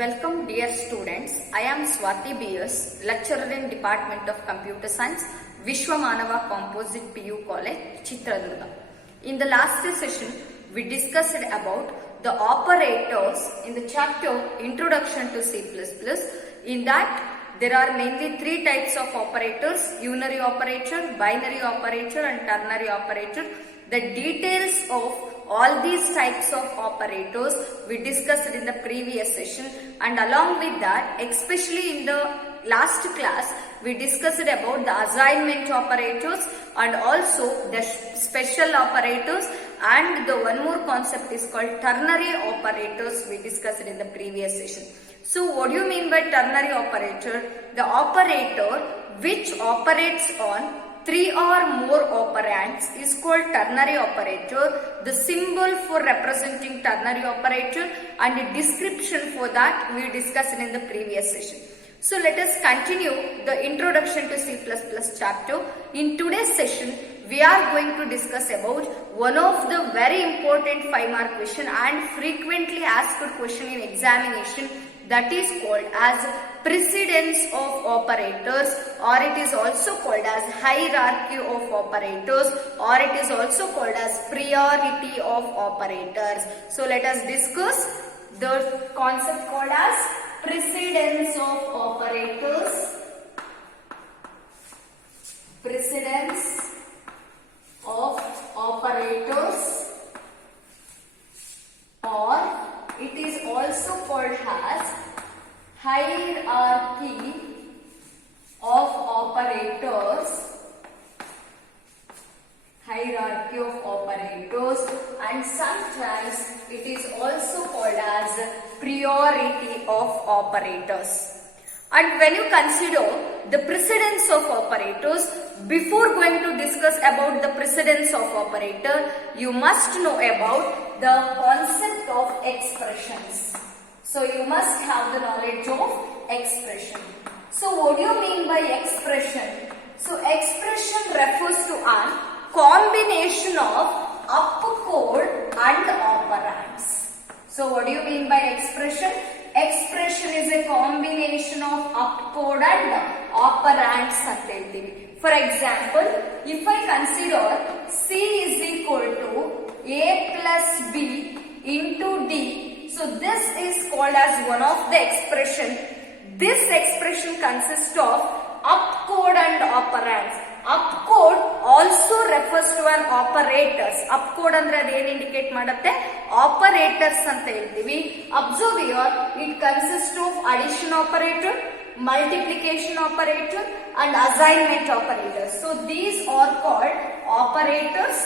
Welcome dear students, I am Swati B.S., lecturer in Department of Computer Science, Vishwamanava Composite PU College, Chitradurga. In the last session, we discussed about the operators in the chapter Introduction to C++. In that, there are mainly three types of operators: unary operator, binary operator and ternary operator. The details of all these types of operators we discussed in the previous session, and along with that, especially in the last class, we discussed about the assignment operators and also the special operators, and the one more concept is called ternary operators we discussed in the previous session. So what do you mean by ternary operator? The operator which operates on three or more operands is called ternary operator. The symbol for representing ternary operator and the description for that we discussed in the previous session. So let us continue the Introduction to C++ chapter. In today's session, we are going to discuss about one of the very important 5-mark question and frequently asked question in examination, that is called as precedence of operators, or it is also called as hierarchy of operators, or it is also called as priority of operators. So let us discuss the concept called as precedence of operators. Precedence of operators, or it is also called as hierarchy of operators. Hierarchy of operators, and sometimes it is also called as priority of operators. And when you consider the precedence of operators, before going to discuss about the precedence of operator, you must know about the concept of expressions. So you must have the knowledge of expression. So what do you mean by expression? So expression refers to a combination of opcode and operands. So what do you mean by expression? Expression is a combination of opcode and operands ಅಂತ ಹೇಳ್ತೀವಿ. For example, if I consider C is equal to A plus B into D, so this is called as one of the expression. This expression consists of opcode and operands. Opcode also refers to an operators. Opcode ಅಂದ್ರೆ ಅದೇನು indicate ಮಾಡುತ್ತೆ? Operators ಅಂತ ಹೇಳ್ತೀವಿ. Observe here, it consists of addition operator, multiplication operator and assignment operators. So these are called operators.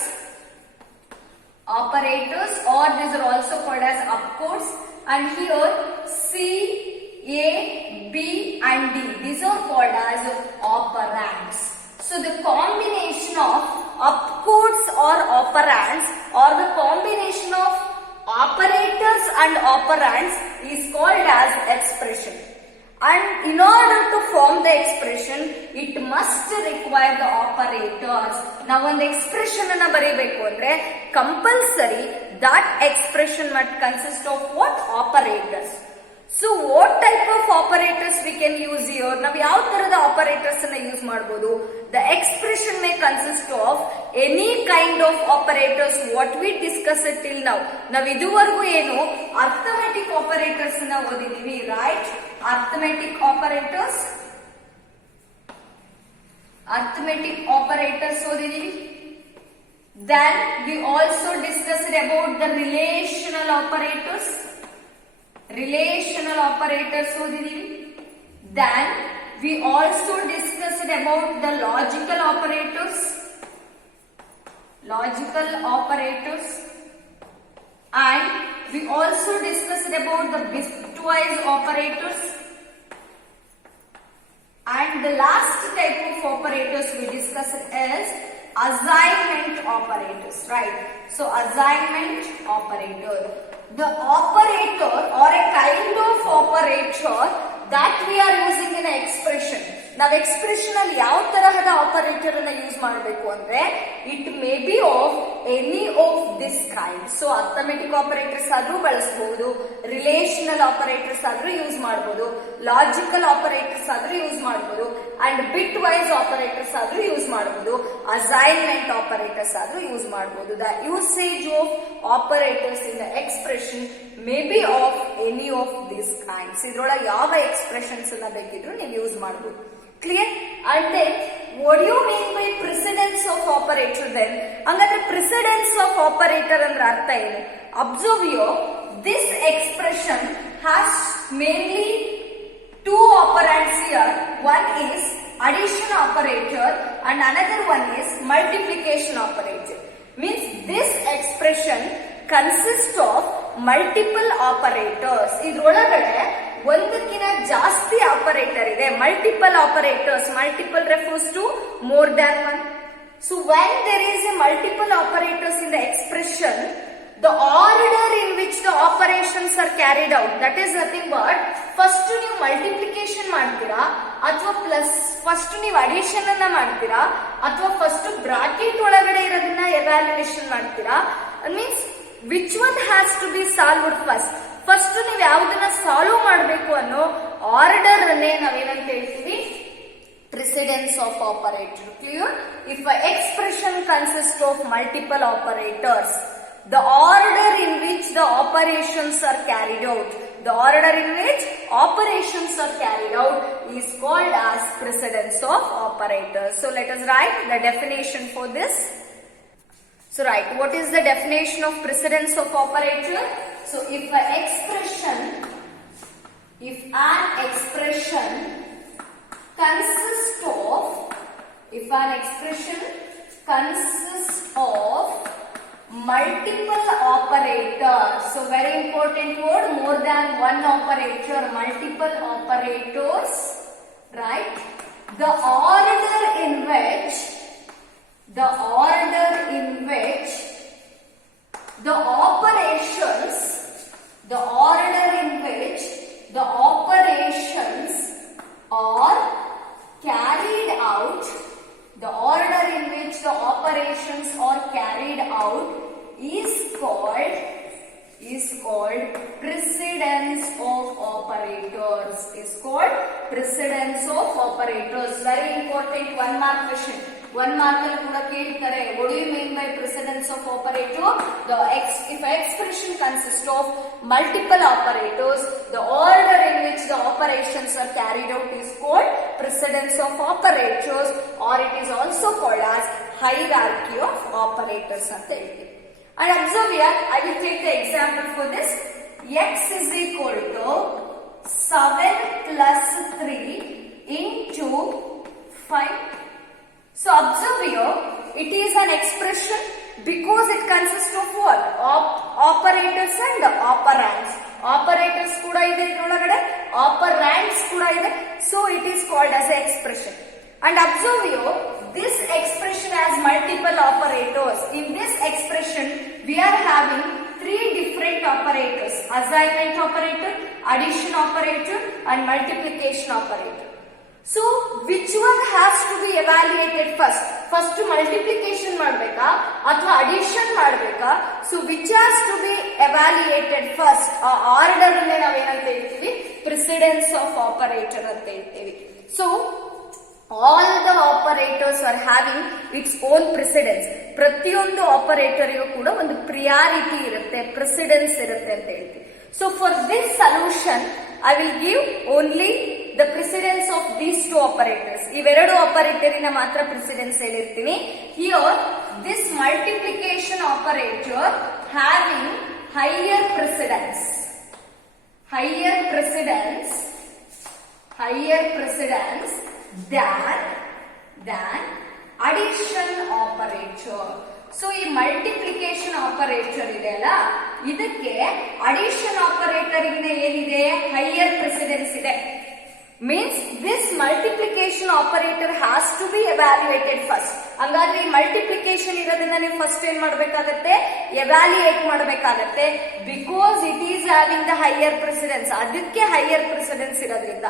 Operators, or these are also called as opcodes. And here C, A, B and D, these are called as operands. So the combination of opcodes or operands, or the combination of operators and operands is called as expression. And in order to form the expression, it must require the operators. Now one expression anna baribeku andre compulsory that expression must consist of what? Operators. So what type of operators we can use here? Now yav tarada operators anna use ಮಾಡಬಹುದು? The expression may consist of any kind of operators what we discussed till now. ನಾವು ಇದುವರೆಗೂ ಏನು arithmetic operators ಅನ್ನ ಓದಿದೀವಿ, right? Arithmetic operators ಓದಿದೀವಿ. Then we also discussed about the relational operators. ಓದಿದೀವಿ. Then we also discussed about the logical operators. And we also discussed about the bitwise operators. And the last type of operators we discussed is assignment operators, right? So assignment operator. The operator or a kind of operator that we are using in an expression. ನಾವು expression ಅಲ್ಲಿ ಯಾವ ತರಹದ operator ಅನ್ನ use ಮಾಡಬೇಕು ಅಂದ್ರೆ it may be of any of this kind. So arithmetic operators ಆದ್ರೂ ಬಳಸಬಹುದು, relational operators ಆದ್ರೂ ಯೂಸ್ ಮಾಡಬಹುದು, ಲಾಜಿಕಲ್ ಆಪರೇಟರ್ಸ್ ಆದ್ರೂ ಯೂಸ್ ಮಾಡಬಹುದು, ಅಂಡ್ ಬಿಟ್ ವೈಸ್ ಆಪರೇಟರ್ಸ್ ಆದ್ರೂ ಯೂಸ್ ಮಾಡಬಹುದು, ಅಸೈನ್ಮೆಂಟ್ ಆಪರೇಟರ್ಸ್ ಆದ್ರೂ ಯೂಸ್ ಮಾಡಬಹುದು. The usage of operators in the expression may be of any of this kinds. ಇದ್ರೊಳಗೆ ಯಾವ ಎಕ್ಸ್ಪ್ರೆಷನ್ಸ್ ಅನ್ನ ಬೇಕಿದ್ರು ನೀವು ಯೂಸ್ ಮಾಡಬಹುದು. Clear? And then what you mean by precedence of operator? Then ಹಂಗಾದ್ರೆ ಪ್ರೆಸಿಡೆನ್ಸ್ ಆಫ್ ಆಪರೇಟರ್ ಅಂದ್ರೆ ಅರ್ಥ ಏನು? Observe you, this expression has mainly two operands here. One is addition operator and another one is multiplication operator. Means this expression consists of multiple operators. ಇದ್ರೊಳಗಡೆ ಒಂದಕ್ಕಿಂತ ಜಾಸ್ತಿ operator ಇದೆ. Multiple operators, multiple refers to more than one. So when there is a multiple operators in the expression, the order in which the operations are carried out, that is nothing but first ನೀವು multiplication ಮಾಡ್ತೀರಾ ಅಥವಾ plus first ನೀವು addition ಅನ್ನ ಮಾಡ್ತೀರಾ ಅಥವಾ first bracket ಒಳಗಡೆ ಇರೋದನ್ನ evaluation ಮಾಡ್ತೀರಾ. Means which one has to be solved first. First ನೀವು ಯಾವ್ದನ್ನ ಸಾಲ್ವ್ ಮಾಡಬೇಕು ಅನ್ನೋ ಆರ್ಡರ್ ಅನ್ನೇ ನಾವೇನಂತ ಹೇಳ್ತೀವಿ? Precedence of operator. Clear? If an expression consists of multiple operators, the order in which the operations are carried out, the order in which operations are carried out is called as precedence of operators. So let us write the definition for this. So write, what is the definition of precedence of operator? So if an expression consists of multiple operators. So very important word, more than one operator, multiple operators, right? The order in which the operations are carried out, the order in which the operations are carried out is called precedence of operators. Is called precedence of operators. Very important one mark question. One mark ಅಲ್ಲಿ ಕೂಡ ಕೇಳ್ತಾರೆ, what do you mean by precedence of operator? If an expression consists of multiple operators, the order in which the operations are carried out is called precedence of operators, or it is also called as hierarchy of operators ಅಂತ ಹೇಳ್ತೀವಿ. And observe here, I will take the example for this. X is equal to 7 plus 3 into 5. So observe here, it is an expression because it consists of what? Operators and operands. Operators kuda ide idrolagade, operands kuda ide. So it is called as an expression. And observe here, this expression has multiple operators. In this expression, we are having three different operators: assignment operator, addition operator, and multiplication operator. So which one has to be evaluated first? First multiplication ಮಾಡಬೇಕಾ ಅಥವಾ addition ಮಾಡಬೇಕಾ? So which has to be evaluated first? ಆ order ಅನ್ನು ನಾವು ಏನಂತ ಹೇಳ್ತೀವಿ? Precedence of operator ಅಂತ ಹೇಳ್ತೀವಿ. So all the operators are having its own precedence. ಪ್ರತಿಯೊಂದು ಆಪರೇಟರ್ಗೂ ಕೂಡ ಒಂದು ಪ್ರಿಯಾರಿಟಿ ಇರುತ್ತೆ, ಪ್ರೆಸಿಡೆನ್ಸ್ ಇರುತ್ತೆ ಅಂತ ಹೇಳ್ತೀವಿ. So for this solution, I will give only the precedence of these two operators. ಇವೆರಡು ಆಪರೇಟರಿನ ಮಾತ್ರ ಪ್ರೆಸಿಡೆನ್ಸ್ ಹೇಳಿರ್ತೀನಿ. Here, this multiplication operator having higher precedence than addition operator. So ಈ ಮಲ್ಟಿಪ್ಲಿಕೇಶನ್ ಆಪರೇಟರ್ ಇದೆ ಅಲ್ಲ, ಇದಕ್ಕೆ ಅಡಿಷನ್ ಆಪರೇಟರ್ ಗಿಂತ ಏನಿದೆ? ಹೈಯರ್ ಪ್ರೆಸಿಡೆನ್ಸ್ ಇದೆ. means this multiplication operator has to be evaluated first. ಹಂಗಾದ್ರೆ ಈ ಮಲ್ಟಿಪ್ಲಿಕೇಶನ್ ಇರೋದನ್ನ ನೀವು ಫಸ್ಟ್ ಏನ್ ಮಾಡ್ಬೇಕಾಗತ್ತೆ, ಎವ್ಯಾಲ್ಯೂಯೇಟ್ ಮಾಡ್ಬೇಕಾಗತ್ತೆ. Because it is having the higher precedence, ಅದಕ್ಕೆ ಹೈಯರ್ ಪ್ರೆಸಿಡೆನ್ಸ್ ಇರೋದ್ರಿಂದ.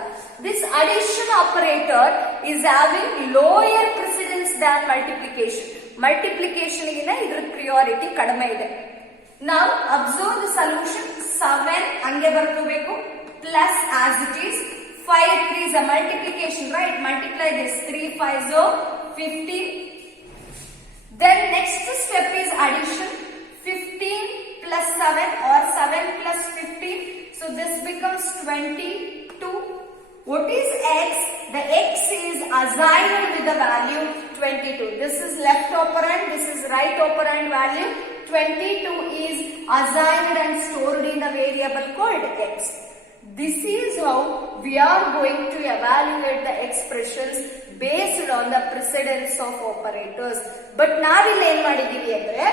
This addition operator is having lower precedence than multiplication. Multiplication ಗಿನ ಇದ್ರ ಪ್ರಿಯಾರಿಟಿ ಕಡಿಮೆ ಇದೆ. ನಾವು ಅಬ್ಸರ್ವ್ ದ ಸೊಲ್ಯೂಷನ್. 7 ಹಂಗೆ ಬರ್ಕೋಬೇಕು, plus as it is 5 3s a multiplication, right? Multiply this. 3 5s are 15. Then next step is addition. 15 plus 7 or 7 plus 15. So this becomes 22. What is x? The x is assigned with the value 22. This is left operand, this is right operand value. 22 is assigned and stored in a variable called x. This is how we are going to evaluate the expressions based on the precedence of operators. But ನಾವಿಲ್ಲಿ ಏನ್ ಮಾಡಿದೀವಿ ಅಂದ್ರೆ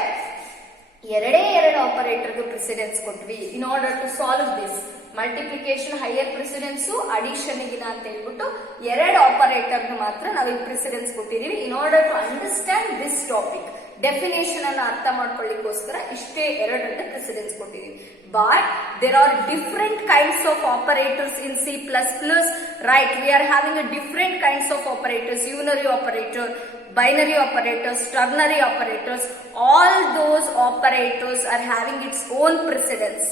ಎರಡು ಆಪರೇಟರ್ಗೆ precedence ಕೊಟ್ವಿ in order to solve this. Multiplication higher precedence, addition ಗಿನ ಅಂತ ಹೇಳ್ಬಿಟ್ಟು ಎರಡು ಆಪರೇಟರ್ ಮಾತ್ರ ನಾವಿಲ್ಲಿ ಪ್ರೆಸಿಡೆನ್ಸ್ ಕೊಟ್ಟಿದೀವಿ in order to understand this topic. Definition ಅನ್ನು ಅರ್ಥ ಮಾಡ್ಕೊಳ್ಳಿಕ್ಕೋಸ್ಕರ ಇಷ್ಟೇ ಎರಡನ್ನ ಪ್ರೆಸಿಡೆನ್ಸ್ ಕೊಟ್ಟಿದೀವಿ. But there are different kinds of operators in C++, right? We are having a different kinds of operators, unary operator, binary operators, ternary operators. All those operators are having its own precedence.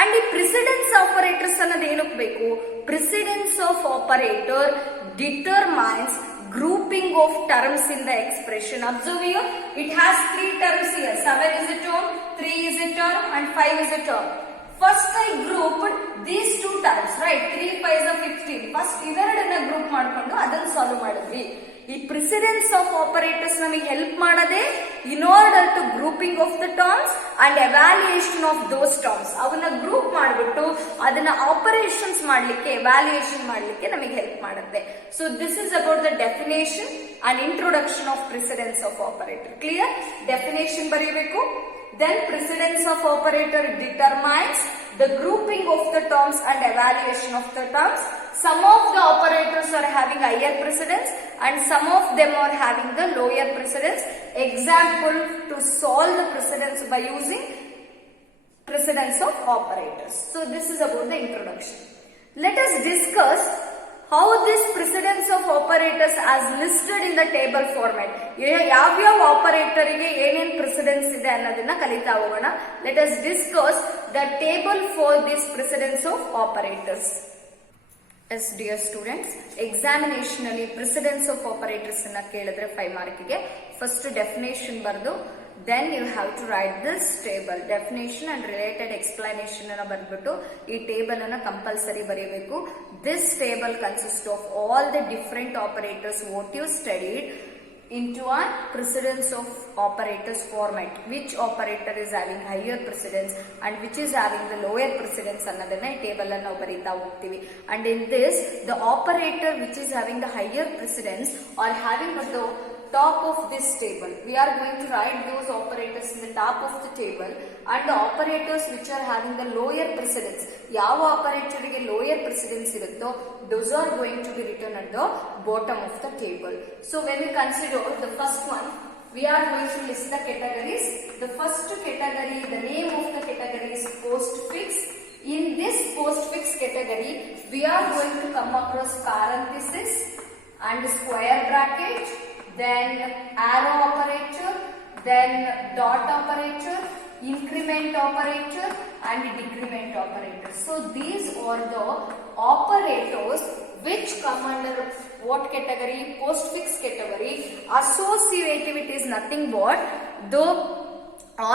And the precedence operators ಅನ್ನೋದು ಏನಕ್ಕೆ ಬೇಕು? Precedence of operator determines grouping of terms in the expression. Observe here, it has 3 terms here. 7 is a term, 3 is a term, and 5 is a term. First I grouped these 2 terms, right? 3 5 is 15. First ಇವೆರಡನ್ನ group ಮಾಡ್ಕೊಂಡು ಅದನ್ನ solve ಮಾಡಿದ್ವಿ. ಈ precedence of operators ನಮಗೆ help ಮಾಡದೆ in order to grouping of the terms and evaluation of those terms. ಅವನ್ನ group ಮಾಡಿಬಿಟ್ಟು ಅದನ್ನ ಆಪರೇಷನ್ಸ್ ಮಾಡ್ಲಿಕ್ಕೆ, ಎವ್ಯಾಲ್ಯೂಯೇಷನ್ ಮಾಡ್ಲಿಕ್ಕೆ ನಮಗೆ ಹೆಲ್ಪ್ ಮಾಡುತ್ತೆ. So this is about the definition and introduction of precedence of operator. Clear? Definition ಬರೀಬೇಕು. Then precedence of operator determines the grouping of the terms and evaluation of the terms. Some of the operators are having higher precedence and some of them are having the lower precedence. Example to solve the precedence by using precedence of operators. So this is about the introduction. Let us discuss how this precedence of operators as listed in the table format. ಯಾವ್ಯಾವ operator ಗೆ ಏನೇನ್ precedence ಇದೆ ಅನ್ನೋದನ್ನ ಕಲಿತಾ ಹೋಗೋಣ. Let us discuss the table for this precedence of operators. Yes, dear students, examination ಅಲ್ಲಿ precedence of operators ಅನ್ನ ಕೇಳಿದ್ರೆ 5 ಮಾರ್ಕಿಗೆ ಫಸ್ಟ್ ಡೆಫಿನೇಷನ್ ಬರೆದು then you have to write this table. Definition and related explanation ಅನ್ನ ಬರ್ಬಿಟ್ಟು ಈ ಟೇಬಲ್ ಅನ್ನ compulsory ಬರೀಬೇಕು. This table consists of all the different operators what you studied into a precedence of operators format. Which operator is having higher precedence and which is having the lower precedence ಅನ್ನೋದನ್ನ ಈ table ಅನ್ನ ನಾವು ಬರೀತಾ ಹೋಗ್ತೀವಿ. And in this, the operator which is having the higher precedence or having the top of this table, we are going to write those operators in the top of the table, and the operators which are having the lower precedence, ಯಾವ operator ಗೆ lower precedence ಇರುತ್ತೋ those are going to be written at the bottom of the table. So when we consider the first one, we are going to list the categories. The first category, the name of the category is postfix. In this postfix category, we are going to come across parenthesis and square bracket, then arrow operator, then dot operator, increment operator and decrement operator. So these are the operators which come under what category? Postfix category. Associativity is nothing but the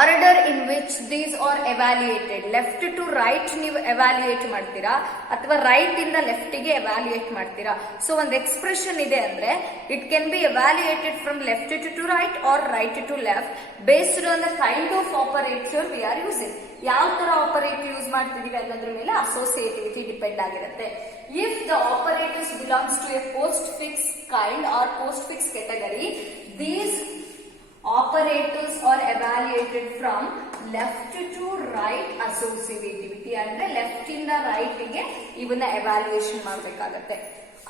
order in which these are evaluated. Left to right ನೀವು evaluate ಮಾಡ್ತೀರಾ ಅಥವಾ right ಇಂದ left ಗೆ evaluate ಮಾಡ್ತೀರಾ. So ಒಂದು expression ಇದೆ ಅಂದ್ರೆ it can be evaluated from left to right or right to left based on the kind of operator we are using. ಯಾವ ತರ ಆಪರೇಟರ್ ಯೂಸ್ ಮಾಡ್ತಿದೀವಿ ಅನ್ನೋದ್ರ ಮೇಲೆ ಅಸೋಸಿಯೇಟಿವಿಟಿ ಡಿಪೆಂಡ್ ಆಗಿರುತ್ತೆ. If the operators belongs to a postfix kind or postfix category, these operators are evaluated from left to right associativity. associativity ಅಂದ್ರೆ left ಇಂದ right ಗೆ ಇವನ್ನ ಎವ್ಯಾಲ್ಯೂಯೇಷನ್ ಮಾಡಬೇಕಾಗುತ್ತೆ.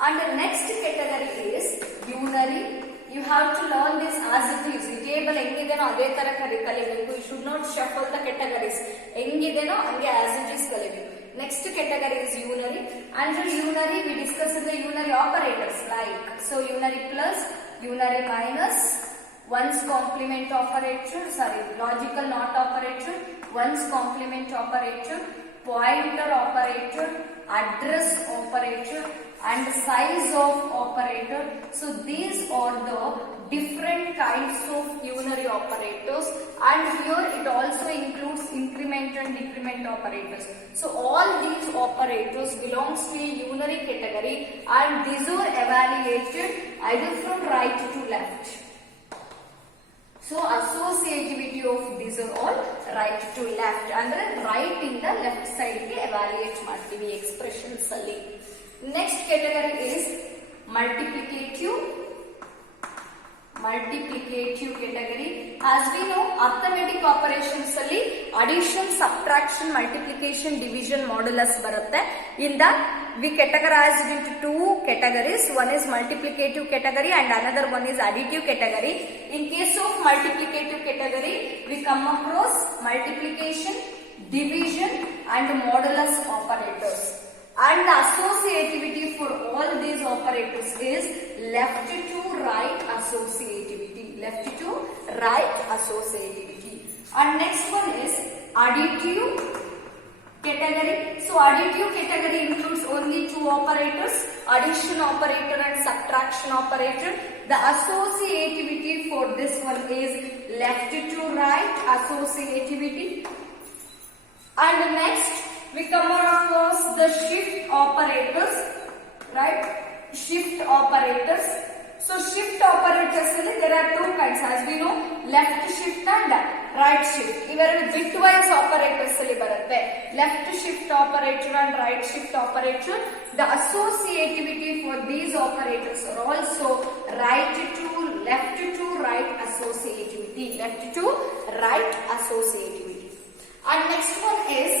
And next category is unary. You have to learn this as it is. ಈ table ಹೆಂಗಿದೆನೋ ಅದೇ ತರ ಕಲಿಬೇಕು. You should not shuffle the categories. ಹೆಂಗಿದೆನೋ ಹಂಗೆ ಆಸ್ ಇಟ್ ಈಸ್ ಕಲಿಬೇಕು. Next category is unary. Under unary, we discussed the unary operators like unary plus, unary minus, ones complement operator, logical not operator, ones complement operator, pointer operator, address operator, and size of operator. So these are the different kinds of unary operators, and here it also includes increment and decrement operators. So all these operators belongs to a unary category, and these are evaluated either from right to left. So associativity of these are all right to left, andre right in the left side ge evaluate ಮಾಡ್ತೀವಿ expressions ಅಲ್ಲಿ. Next category is multiplicative category. As we know, arithmetic operations ಅಲ್ಲಿ addition, subtraction, multiplication, division, modulus ಬರುತ್ತೆ. In that we categorized into two categories. One is multiplicative category and another one is additive category. In case of multiplicative category, we come across multiplication, division and modulus operators. And the associativity for all these operators is left to right associativity. Left to right associativity. And next one is additive category. So additive category includes only two operators, addition operator and subtraction operator. The associativity for this one is left to right associativity. And next we come across the shift operators, right? Shift operators. So shift operators there are two kinds, as we know, left shift and right shift. Iveru bitwise operators alli barutte. Left shift operator and right shift operator. The associativity for these operators are also right to right associativity. Left to right associativity. And next one is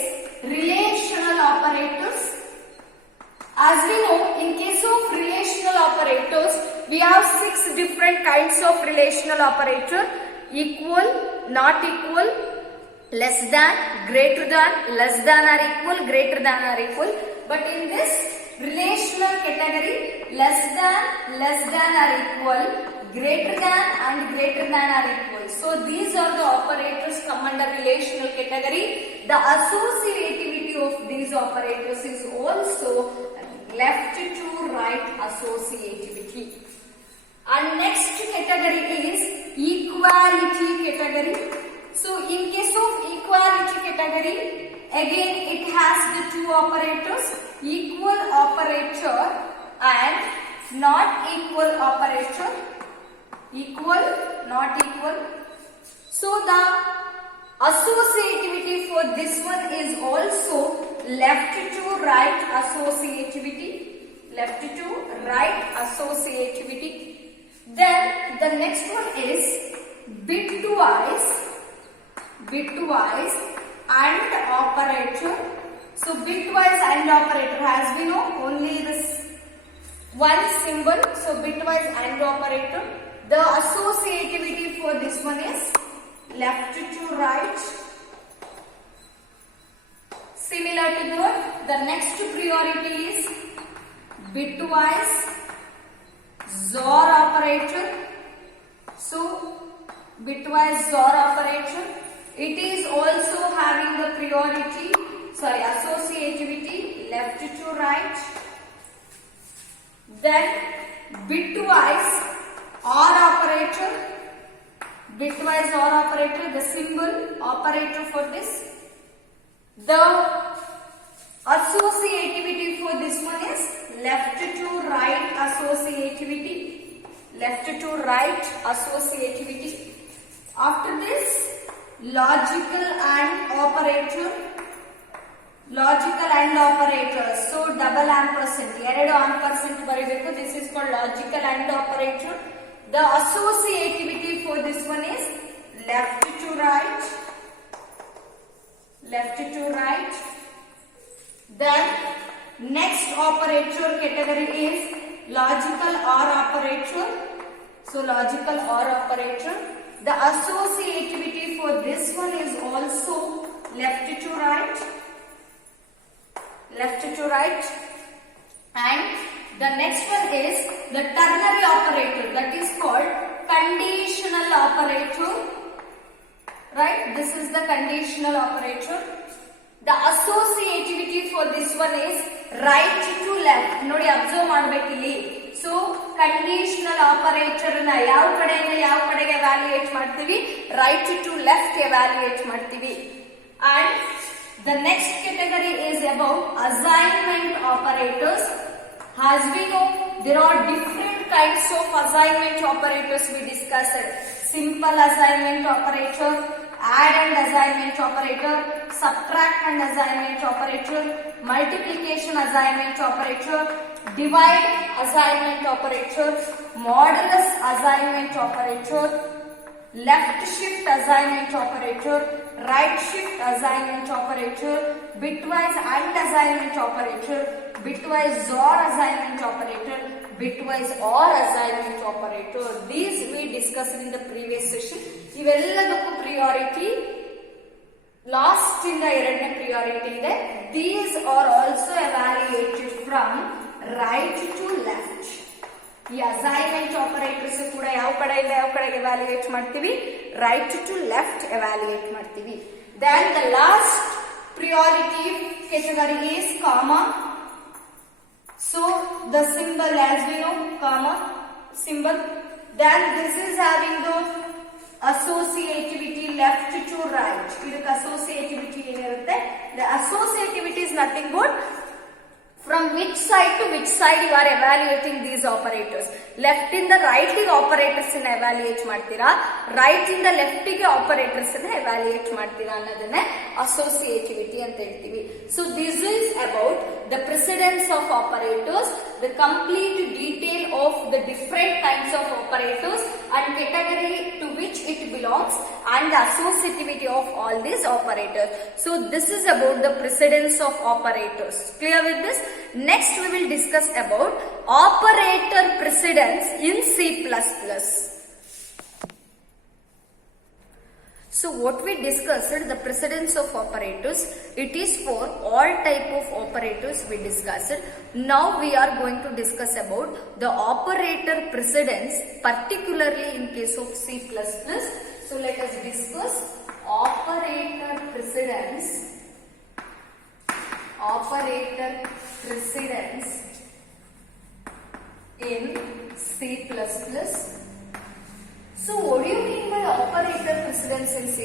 relational operators. As we know, in case of relational operators, we have 6 different kinds of relational operator: equal, not equal, less than, greater than, less than or equal, greater than or equal. But in this relational category, less than or equal, greater than and greater than or equal. So these are the operators come under relational category. The associativity of these operators is also left to right associativity. And next category is equality category. So in case of equality category, again it has the two operators, equal operator and not equal operator. Equal, not equal. So the associativity for this one is also left to right associativity. Left to right associativity. Then the next one is bitwise and operator. So bitwise and operator, as we know, only this one symbol. So bitwise and operator. The associativity for this one is left to right. Similar to that, the next priority is bitwise XOR operator. So bitwise XOR operator, it is also having the associativity left to right. Then bitwise OR operator, the symbol operator for this. The associativity for this one is left to right associativity. After this, logical and operator. So double ampersand, ಎರಡು ampersand ಬರಿಬೇಕು. This is called logical and operator. The associativity for this one is left to right. Then next operator category is logical OR operator. So logical OR operator. The associativity for this one is also left to right. Left to right. And the next one is the ternary operator, that is called conditional operator. Right? This is the conditional operator. The associativity for this one is right to left. Nodi observe ಮಾಡಬೇಕಿಲ್ಲಿ. So conditional operator na ಯಾವ ಕಡೆಯಿಂದ ಯಾವ ಕಡೆಗೆ evaluate ಮಾಡ್ತೀವಿ, right to left evaluate ಮಾಡ್ತೀವಿ. And the next category is about assignment operators. As we know, there are different kinds of assignment operators we discussed. Simple assignment operator, add and assignment operator, subtract and assignment operator, multiplication assignment operator, divide assignment operator, modulus assignment operator, left shift assignment operator, right shift assignment operator, bitwise AND assignment operator, bitwise OR assignment operator, bitwise OR assignment operator. These we discussed in the previous session. ಇವೆಲ್ಲದಕ್ಕೂ priority last in the ಎರಡನೇ priority ಇದೆ. These are also evaluated from right to left. ಈ assignment operators ಕೂಡ ಯಾವ ಕಡೆಯಿಂದ ಯಾವ ಕಡೆಗೆ evaluate ಮಾಡ್ತೀವಿ, right to left evaluate ಮಾಡ್ತೀವಿ. Then the last priority category is comma. So the symbol, as we know, comma symbol. Then this is having the associativity left to right. ಇದಕ್ಕೆ associativity ಏನಿರುತ್ತೆ? The associativity is nothing but from which side to which side you are evaluating these operators. Left in the right ಗೆ operators ಅನ್ನು evaluate ಮಾಡ್ತೀರಾ, right in the left ಗೆ operators ಅನ್ನು evaluate ಮಾಡ್ತೀರಾ ಅನ್ನೋದನ್ನೇ associativity ಅಂತ ಹೇಳ್ತೀವಿ. So this is about the precedence of operators, the complete detail of the different kinds of operators and category to which it belongs and the associativity of all these operators. So this is about the precedence of operators. Clear with this? Next we will discuss about operator precedence in C++. So what we discussed, the precedence of operators, it is for all type of operators we discussed. Now we are going to discuss about the operator precedence, particularly in case of C++. So let us discuss operator precedence. Operator precedence in C++. So what do you mean by operator precedence in C++?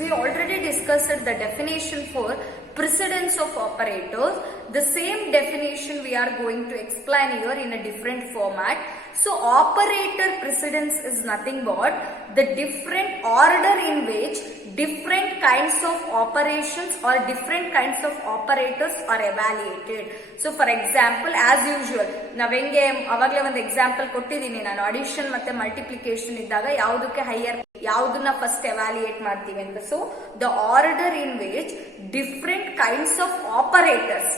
We already discussed the definition for precedence of operators. The same definition we are going to explain here in a different format. So operator precedence is nothing but the different order in which different kinds of operations or different kinds of operators are evaluated. So for example, as usual, ನಾವೆಂಗೆ ಅವಾಗಲೇ ಒಂದು example ಕೊಟ್ಟಿದ್ದೀನಿ ನಾನು, addition ಮತ್ತೆ multiplication ಇದ್ದಾಗ ಯಾವುದಕ್ಕೆ higher ಯಾವುದನ್ನ first evaluate ಮಾಡ್ತೀವಿ ಅಂತ. So the order in which different kinds of operators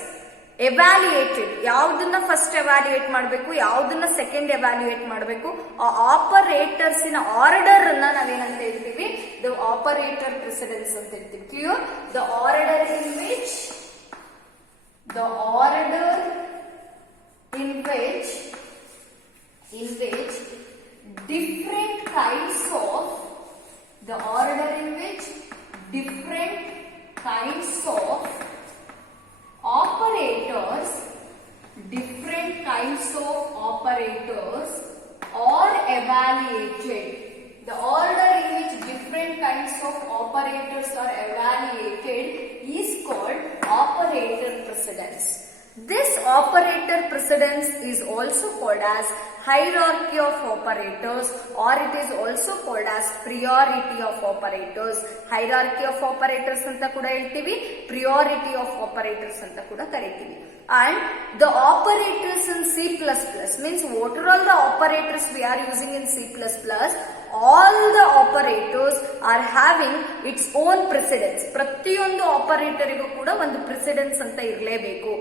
evaluated, ಯಾವುದನ್ನ ಫಸ್ಟ್ ಎವ್ಯಾಲ್ಯೂಯೇಟ್ ಮಾಡಬೇಕು, ಯಾವುದನ್ನ ಸೆಕೆಂಡ್ ಎವ್ಯಾಲ್ಯೂಯೇಟ್ ಮಾಡಬೇಕು, ಆ ಆಪರೇಟರ್ಸ್ ಇನ ಆರ್ಡರ್ ಅನ್ನ ನಾವೇನಂತ ಹೇಳ್ತೀವಿ, ದ ಆಪರೇಟರ್ ಪ್ರೆಸಿಡೆನ್ಸ್ ಅಂತ ಹೇಳ್ತೀವಿ. Clear? The order in which different kinds of operators are evaluated. The order in which different kinds of operators are evaluated is called operator precedence. This operator precedence is also called as hierarchy of operators, or it is also called as priority of operators. Hierarchy of operators anta kuda heltivi, priority of operators anta kuda kariತೀವಿ. And the operators in C++ means what are all the operators we are using in C++? all the operators are having its own precedence. ಪ್ರತಿಯೊಂದು ಆಪರೇಟರಿಗೂ ಕೂಡ ಒಂದು precedence ಅಂತ ಇರಲೇಬೇಕು.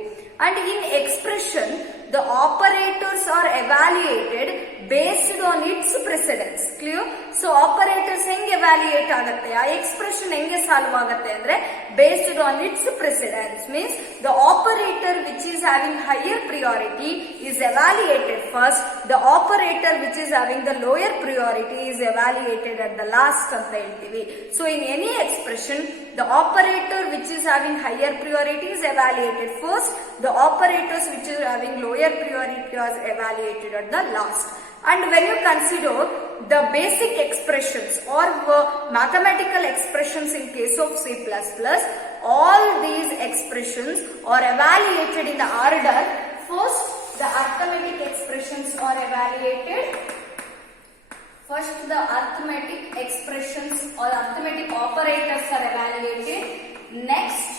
And in expression, the operators are evaluated based on its precedence. Clear? So operators ಹೆಂಗೆ evaluate ಆಗುತ್ತೆ, ಆ expression ಹೆಂಗೆ solve ಆಗುತ್ತೆ ಅಂದ್ರೆ based on its precedence. Means the operator which is having higher priority is evaluated first. The operator which is having the lower priority is evaluated at the last ಅಂತ ಹೇಳ್ತೀವಿ. So in any expression, the operator which is having higher priority is evaluated first. The operators which are having lower priority are evaluated at the last. And when you consider the basic expressions or mathematical expressions in case of C++, all these expressions are evaluated in the order. First, the arithmetic expressions are evaluated. First, the arithmetic expressions or arithmetic operators are evaluated. Next,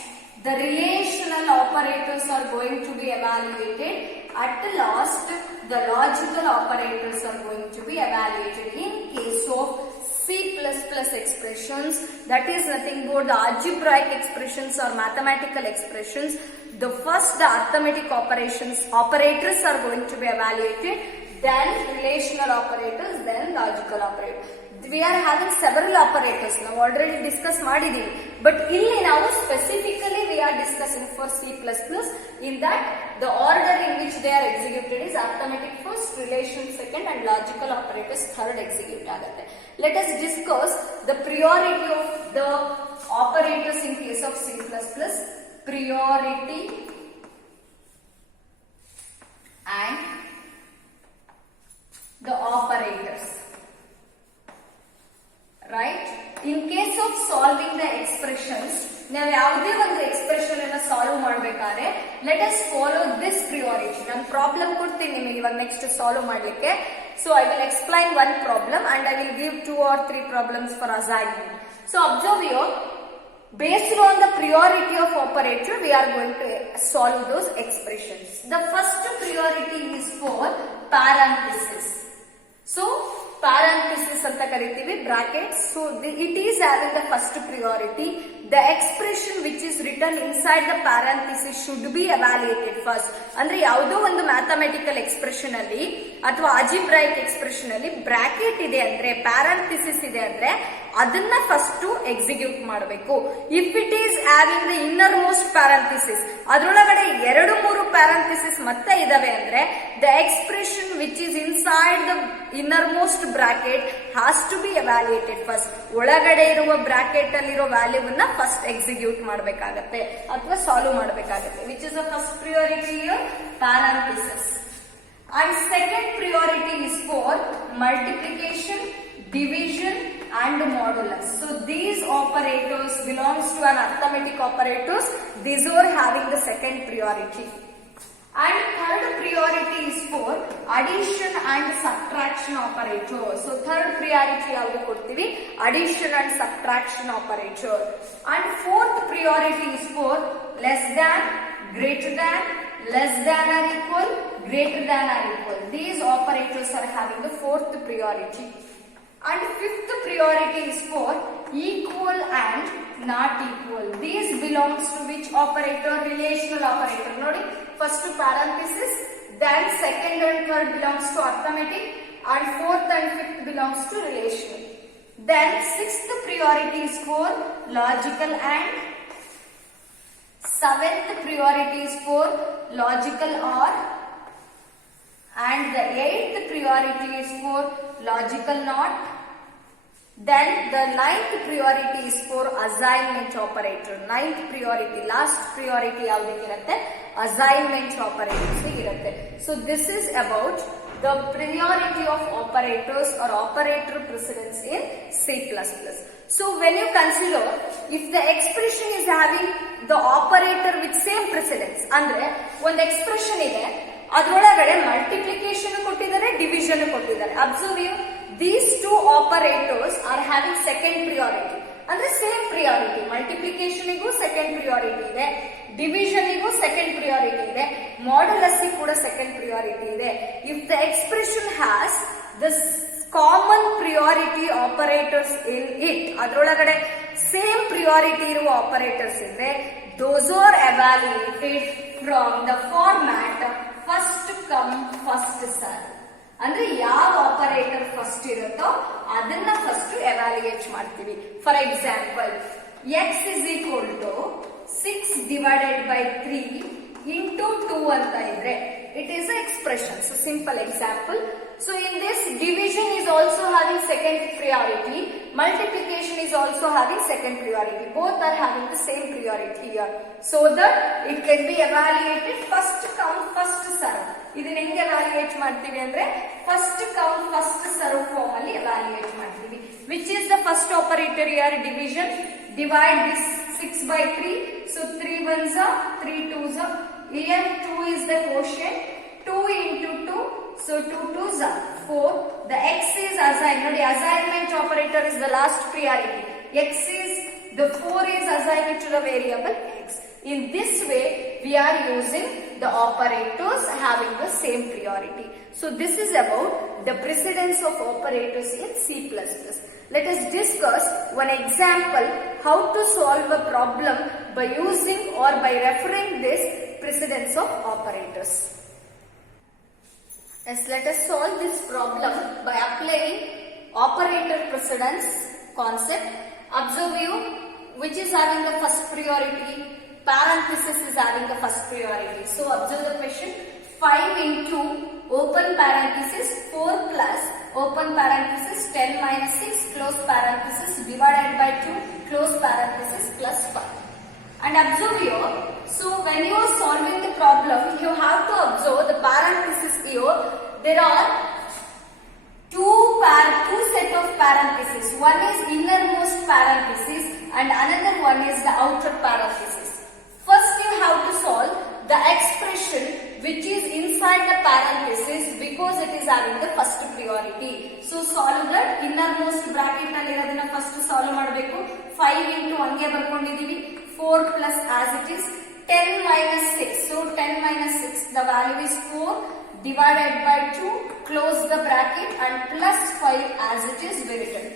the relational operators are going to be evaluated. At last, the logical operators are going to be evaluated. In case of C++ expressions, that is nothing but the algebraic expressions or mathematical expressions. The first, the arithmetic operators are going to be evaluated, then relational operators, then logical operators. We are having several operators now, already discuss ಮಾಡಿದೀವಿ, but ಇಲ್ಲಿ ನಾವು specifically we are discussing for C++. In that, the order in which they are executed is arithmetic first, relation second, and logical operators third execute ಆಗುತ್ತೆ. Let us discuss the priority of the operators in case of C++. Priority and the operators. Right? In case of solving the expressions, ನಾವು ಯಾವುದೇ ಒಂದು expression ಅನ್ನ solve ಮಾಡಬೇಕಾದ್ರೆ let us follow this priority. ನಾನು problem ಕೊಡ್ತೀನಿ ನಿಮಗೆ ಇವಾಗ next solve ಮಾಡ್ಲಿಕ್ಕೆ. So I will explain one problem and I will give 2 or 3 problems for assignment. So observe here, based on the priority of operator, we are going to solve those expressions. The first priority is for parenthesis. So parenthesis anta kariತೀವಿ, brackets. So it is having the first priority. The expression which is written inside the parenthesis should be evaluated first. ಅಂದ್ರೆ ಯಾವುದೋ ಒಂದು mathematical expression ಅಲ್ಲಿ ಅಥವಾ ಅಜಿಬ್ರೈಕ್ expression ಅಲ್ಲಿ bracket ಇದೆ ಅಂದ್ರೆ, parenthesis ಇದೆ ಅಂದ್ರೆ ಅದನ್ನ ಫಸ್ಟ್ ಎಕ್ಸಿಕ್ಯೂಟ್ ಮಾಡಬೇಕು. If it is having the inner most parenthesis, ಅದರೊಳಗಡೆ 2-3 ಪ್ಯಾರಂಥಿಸಿಸ್ ಮತ್ತೆ ಇದಾವೆ ಅಂದ್ರೆ the expression which is inside the inner most bracket has to be evaluated first. ಒಳಗಡೆ ಇರುವ ಬ್ರಾಕೆಟ್ ಅಲ್ಲಿರೋ ವ್ಯಾಲ್ಯೂವನ್ನ ಫಸ್ಟ್ ಎಕ್ಸಿಕ್ಯೂಟ್ ಮಾಡಬೇಕಾಗತ್ತೆ ಅಥವಾ ಸಾಲ್ವ್ ಮಾಡಬೇಕಾಗತ್ತೆ. Which is the first priority here? parenthesis. And second priority is for multiplication, division and modulus. So these operators belongs to an arithmetic operators. These are having the second priority. And third priority is for addition and subtraction operator. So third priority ಯಾವುದು ಕೊಡ್ತೀವಿ? addition and subtraction operator. And fourth priority is for less than, greater than, less than or equal, greater than or equal. These operators are having the fourth priority. And fifth priority is for equal and not equal. These belongs to which operator? Relational operator. Nodi, first parenthesis, then second and third belongs to arithmetic, and fourth and fifth belongs to relational. Then sixth priority is for logical and seventh priority is for logical or, and the eighth priority is for logical not. Then the ninth priority is for assignment operator. Ninth priority, last priority ಯಾವ್ದಕ್ಕೆ ಇರುತ್ತೆ? assignment operators ಇರುತ್ತೆ. So this is about the priority of operators or operator precedence in C++. So when you consider, if the expression is having the operator with same precedence, ಅಂದ್ರೆ ಒಂದು expression ಇದೆ, ಅದರೊಳಗಡೆ multiplication ಕೊಟ್ಟಿದ್ದಾರೆ, division ಕೊಟ್ಟಿದ್ದಾರೆ. Observe you, these two operators are having second priority. ಅಂದ್ರೆ same priority, ಮಲ್ಟಿಪ್ಲಿಕೇಶನ್ಗೂ second priority ಇದೆ, ಡಿವಿಷನ್ಗೂ ಸೆಕೆಂಡ್ ಪ್ರಿಯಾರಿಟಿ ಇದೆ, ಮಾಡ್ಯುಲಸ್ ಕೂಡ ಸೆಕೆಂಡ್ ಪ್ರಿಯಾರಿಟಿ ಇದೆ. If the expression has the common priority operators in it, ಅದರೊಳಗಡೆ ಸೇಮ್ ಪ್ರಿಯಾರಿಟಿ ಇರುವ ಆಪರೇಟರ್ಸ್ ಇದ್ರೆ those are evaluated from the format first come first serve. ಅಂದ್ರೆ ಯಾವ ಆಪರೇಟರ್ ಫಸ್ಟ್ ಇರುತ್ತೋ ಅದನ್ನ ಫಸ್ಟ್ ಎವ್ಯಾಲ್ಯೂಯೇಟ್ ಮಾಡ್ತೀವಿ. For example, x is equal to 6 divided by 3 into 2 ಅಂತ ಇದ್ರೆ it is a expression. So simple example. So in this, division is also having second priority, multiplication is also having second priority. Both are having the same priority here, so that it can be evaluated first come first serve. ಇದನ್ನ ಹೆಂಗೆ evaluate ಮಾಡ್ತೀವಿ ಅಂದ್ರೆ first come first serve form ಅಲ್ಲಿ evaluate ಮಾಡ್ತೀವಿ. Which is the first operator here? Division. Divide this 6 by 3. So 3 ones are 3 twos are. Here 2 is the quotient. 2 into 2. So 2 twos are 4. The x is assigned. Now the assignment operator is the last priority. X is, the 4 is assigned to the variable x. In this way, we are using the operators having the same priority. So this is about the precedence of operators in C++. Let us discuss one example how to solve a problem by using or by referring this precedence of operators. Yes, let us solve this problem by applying operator precedence concept. Observe you, which is having the first priority, parenthesis is having the first priority. So observe the question. 5 into open parenthesis 4 plus open parenthesis 10 minus 6 close parenthesis divided by 2 close parenthesis plus 5. And observe here, so when you are solving the problem, you have to observe the parenthesis here. There are two set of parentheses. One is innermost parenthesis and another one is the outer parenthesis. First you have to solve the expression which is inside the parenthesis because it is having the first priority. So solve that innermost bracket nalli irodina first solve ಮಾಡಬೇಕು. 5 into ಹಂಗೆ ಬರ್ಕೊಂಡಿದೀವಿ. 4 plus as it is 10 minus 6. So 10 minus 6, the value is 4 divided by 2, close the bracket and plus 5 as it is written.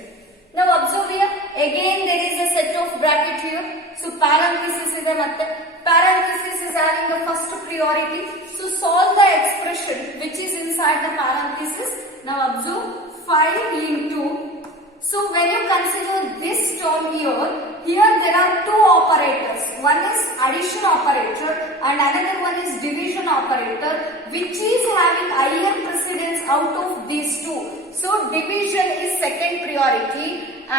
Now observe here, again there is a set of bracket here. So parenthesis is matte. Parenthesis is having the first priority. So solve the expression which is inside the parenthesis. Now observe 5 into. So when you consider this term here there are two operators. One is addition operator and another one is division operator, which is having higher precedence out of these two. So division is second priority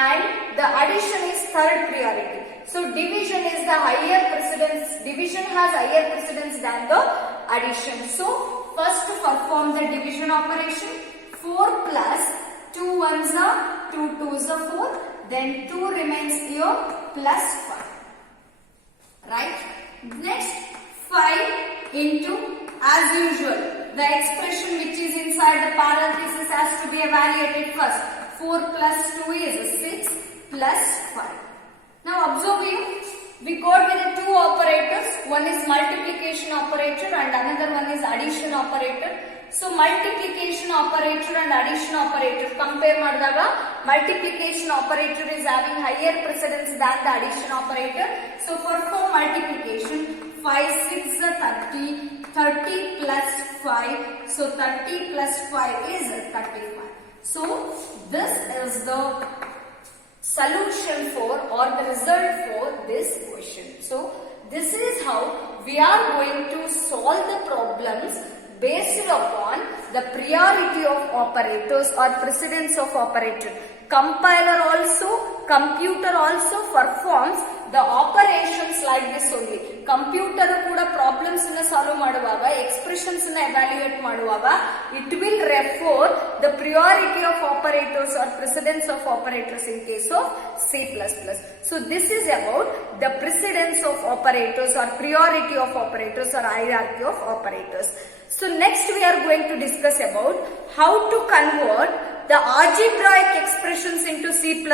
and the addition is third priority. So division is the higher precedence. Division has higher precedence than the addition. So first perform the division operation. 4 plus 2 ones are 2 twos are 4. Then 2 remains here plus 5. Right? Next 5 into, as usual, the expression which is inside the parenthesis has to be evaluated first. 4 plus 2 is 6 plus 5. Now observe you, we got with the two operators. One is multiplication operator and another one is addition operator. So multiplication operator and addition operator compare ಮಾಡಿದಾಗ multiplication operator is having higher precedence than the addition operator. So for multiplication, 5 6 30, 30 plus 5. So 30 plus 5 is 35. So this is the solution for or the result for this question. So this is how we are going to solve the problems based upon the priority of operators or precedence of operator. Compiler also, computer also performs the operations like this only. Computer kuda problems na solve maduvaga, expressions na evaluate maduvaga, it will refer the priority of operators or precedence of operators in case of C++. So this is about the precedence of operators or priority of operators or hierarchy of operators. So next we are going to discuss about how to convert the algebraic expressions into C++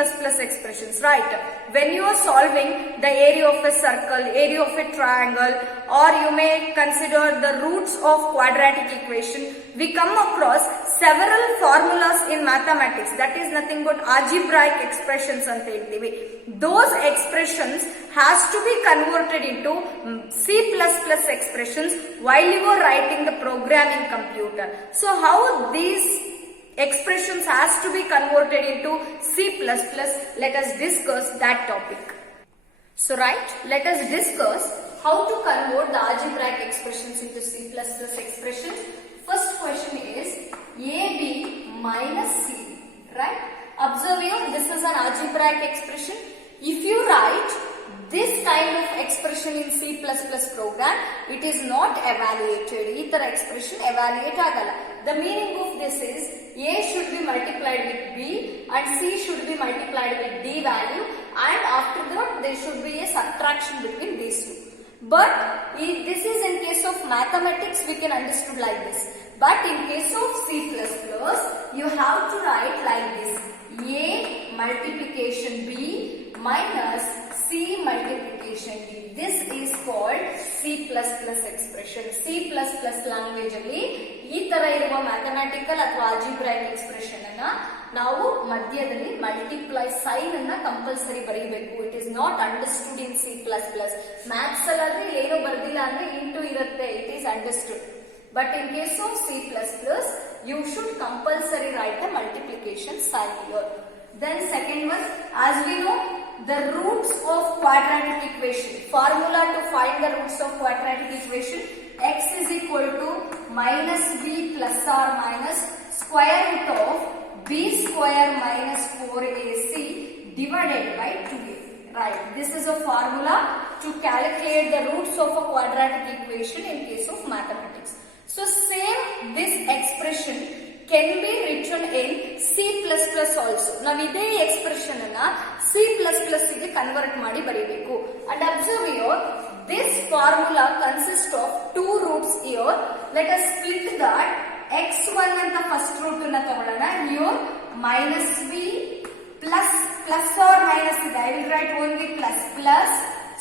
expressions, right? When you are solving the area of a circle, area of a triangle, or you may consider the roots of quadratic equation, we come across several formulas in mathematics, that is nothing but algebraic expressions anta heltivi. Those expressions has to be converted into C++ expressions while you are writing the program in computer. So how these expressions has to be converted into C++, let us discuss that topic. So right, let us discuss how to convert the algebraic expressions into C++ expressions. First question is AB minus C, right? Observe here, this is an algebraic expression. If you write this kind of expression in C++ program, it is not evaluated. Either expression evaluate agala. The meaning of this is A should be multiplied with B and C should be multiplied with D value, and after that there should be a subtraction between these two. But if this is in case of mathematics, we can understood like this. But in case of C++, you have to write like this: A multiplication B minus C multiplication D. This is called C++ expression. C++ language ಅಲ್ಲಿ ಈ ತರ ಇರುವ mathematical ಅಥವಾ algebraic expression ಅನ್ನ ನಾವು ಮಧ್ಯದಲ್ಲಿ multiply sign ಅನ್ನ compulsory ಬರೀಬೇಕು. It is not understood in C++. Maths ಅಲ್ಲಿ ಏನು ಬರ್ದಿಲ್ಲ ಅಂದ್ರೆ ಇಂಟು ಇರುತ್ತೆ, it is understood. But in case of C++, you should compulsory write the multiplication sign here. Then second one, as we know, the roots of quadratic equation. Formula to find the roots of quadratic equation: x is equal to minus b plus or minus square root of b square minus 4ac divided by 2a. Right, this is a formula to calculate the roots of a quadratic equation in case of mathematics. So same this expression can be written in C++ also. Now ಇದೇ expression ಅನ್ನ C++ ಗೆ convert ಮಾಡಿ ಬರೀಬೇಕು. And observe here, this formula consists of two roots here. Let us split that. x1 ಅಂತ first root ಅನ್ನ ತಗೊಳ್ಳೋಣ. Here minus b plus or minus ಇದೆ. I will write only plus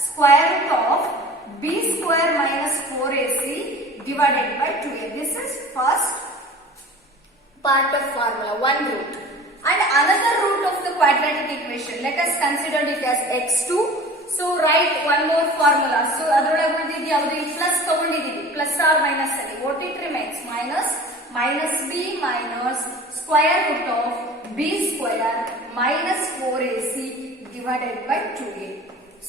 square root of b square minus 4ac divided by 2a. This is first part of formula, one root. And another root of the quadratic equation, let us consider it as x2. So write one more formula. So adrolaga ಉಳಿದಿದ್ದು ಯಾವುದು? Plus ತಗೊಂಡಿದ್ದೀವಿ, plus R minus ಅಲ್ಲಿ. What it remains? minus b minus square root of b square minus 4ac divided by 2a.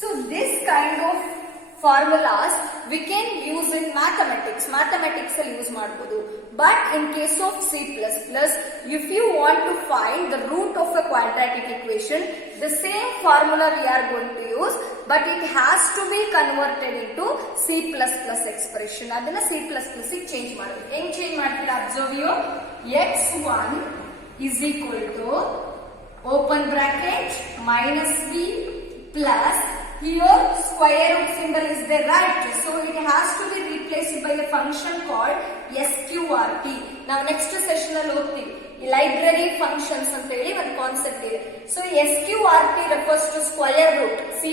So this kind of formulas we can use in mathematics. Mathematics ಅಲ್ಲಿ use ಮಾಡಬಹುದು. But in case of C++, if you want to find the root of a quadratic equation, the same formula we are going to use, but it has to be converted into C++ expression. ಅದನ್ನ C++ ಗೆ change ಮಾಡಬೇಕು. ಹೆಂಗ್ change ಮಾಡ್ತೀರಾ? Observe you, x1 is equal to open bracket minus b plus, here square root symbol is there, right? So it has to be replaced by a function called sqrt. Now next session ಅಲ್ಲಿ ಓದ್ತೀವಿ library functions ಅಂತ ಹೇಳಿ ಒಂದು concept ಇದೆ. So sqrt refers to square root. C++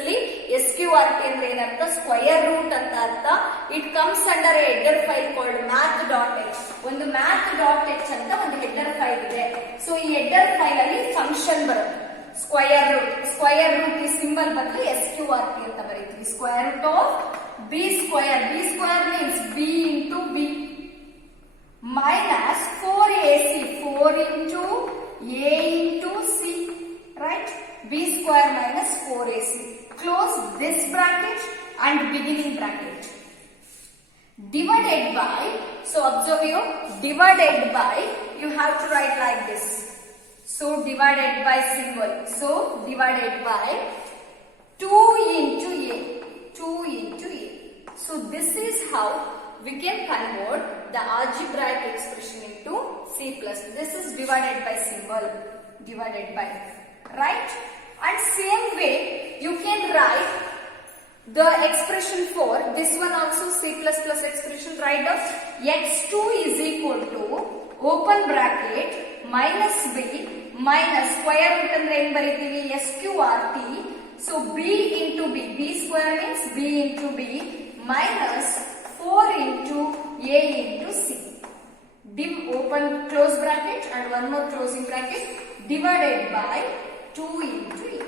ಅಲ್ಲಿ sqrt ಅಂದ್ರೆ ಏನಂತ? Square root ಅಂತ ಅರ್ಥ. It comes under a header file called math.h. ಒಂದು math.h ಅಂತ ಒಂದು ಹೆಡರ್ ಫೈಲ್ ಇದೆ. ಸೊ ಈ ಹೆಡರ್ ಫೈಲ್ ಅಲ್ಲಿ ಫಂಕ್ಷನ್ ಬರುತ್ತೆ ಸ್ಕ್ವಯರ್ ರೂಟ್ ಈ ಸಿಂಬಲ್ ಬದಲು sqrt ಅಂತ ಬರೀತೀವಿ. Square root of b square means b into b minus 4ac, 4 into a into c, right? b square minus 4ac. Close this bracket and beginning bracket. Divided by, so observe you, divided by, you have to write like this. So divided by symbol. So divided by 2 into a. 2 into a. So this is how we can convert the algebraic expression into C++. This is divided by symbol. Divided by. Right? And same way you can write the expression for this one also C++ expression. Write up x2 is equal to open bracket minus B minus square root ಅಂದ್ರೆ ಏನ್ ಬರೀತೀವಿ SQRT. So B into B, B square means B into B minus 4 into a into c. Div open close bracket and one more closing bracket divided by 2 into e.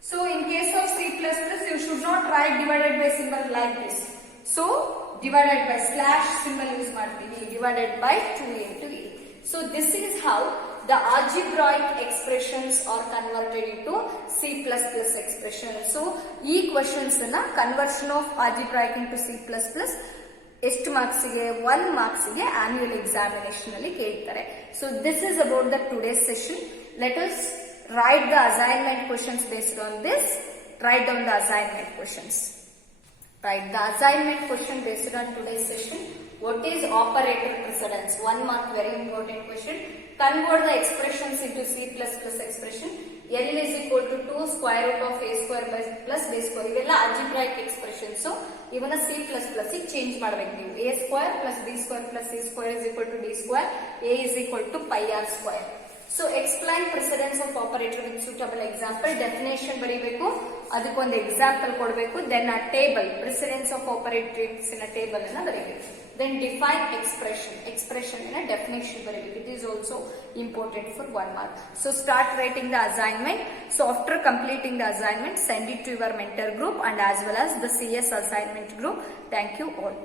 So in case of C++, you should not write divided by symbol like this. So divided by slash symbol use ಮಾಡ್ತೀವಿ, divided by 2 into e. So this is how the algebraic expressions are converted into C++ expression. So ಈ questions na conversion of algebraic into C++ ಎಷ್ಟು marks ಗೆ 1 marks ಗೆ annual examination ಅಲ್ಲಿ ಕೇಳ್ತಾರೆ. So this is about the today session. Let us write the assignment questions based on this. Write down the assignment questions. Write the assignment question based on today's session. What is operator precedence? 1 mark, very important question. Convert the expressions into C++ expression. L is equal to 2 square root of a square plus b square. ಇವೆಲ್ಲ algebraic expressions. So ಇವನ್ನ C++ change ಮಾಡಬೇಕು ನೀವು. a square plus b square plus c square is equal to d square. a is equal to pi r square. So explain precedence of operator with suitable example. Definition ಬರೀಬೇಕು, ಅದಕ್ಕೊಂದು example ಕೊಡಬೇಕು. Then ಆ table precedence of operators in a table ಅನ್ನ ಬರೀಬೇಕು. Then define expression. Expression in a definition ಬರೀಬೇಕು. It is also important for 1 mark. So start writing the assignment. So after completing the assignment, send it to your mentor group and as well as the CS assignment group. Thank you all.